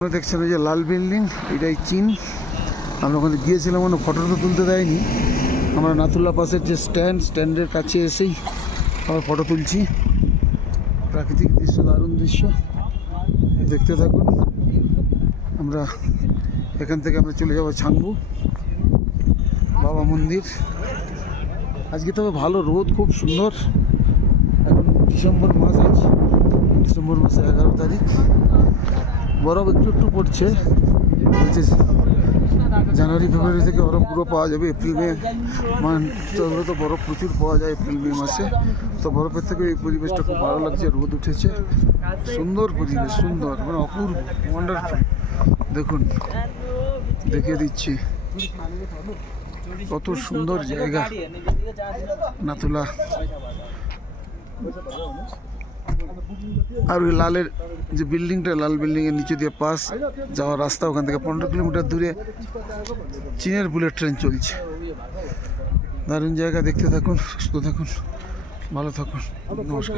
দেখছেন ওই যে লাল বিল্ডিং, এটাই চীন। আমরা ওখানে গিয়েছিলাম, মানে ফটো তো তুলতে দেয়নি। আমরা নাথুলা পাসের যে স্ট্যান্ডের কাছে এসেই আমরা ফটো তুলছি। প্রাকৃতিক দৃশ্য, দারুণ দৃশ্য, দেখতে থাকুন। আমরা এখান থেকে চলে যাব ছাংবু বাবা মন্দির। আজকে তবে ভালো রোদ, খুব সুন্দর। এখন ডিসেম্বর মাস আছে, ডিসেম্বর মাসে 11 তারিখ। বরফ একটু একটু পড়ছে, বলছে জানুয়ারি ফেব্রুয়ারি থেকে বরফ পুরো পাওয়া যাবে। এপ্রিল মে মাসগুলো তো বরফ প্রচুর পাওয়া যায়, এপ্রিল মে মাসে। তো বরফের থেকে এই পরিবেশটা খুব ভালো লাগছে, রোদ উঠেছে, সুন্দর পরিবেশ, সুন্দর, মানে অপূর্ব, ওয়ান্ডারফুল। দেখুন, দেখিয়ে দিচ্ছি কত সুন্দর জায়গা নাথুলা। আর ওই লালের যে বিল্ডিংটা, লাল বিল্ডিংয়ের নিচে দিয়ে পাস যাওয়ার রাস্তা, ওখান থেকে 15 কিলোমিটার দূরে চীনের বুলেট ট্রেন চলছে। দারুণ জায়গা, দেখতে থাকুন, সুস্থ থাকুন, ভালো থাকুন, নমস্কার।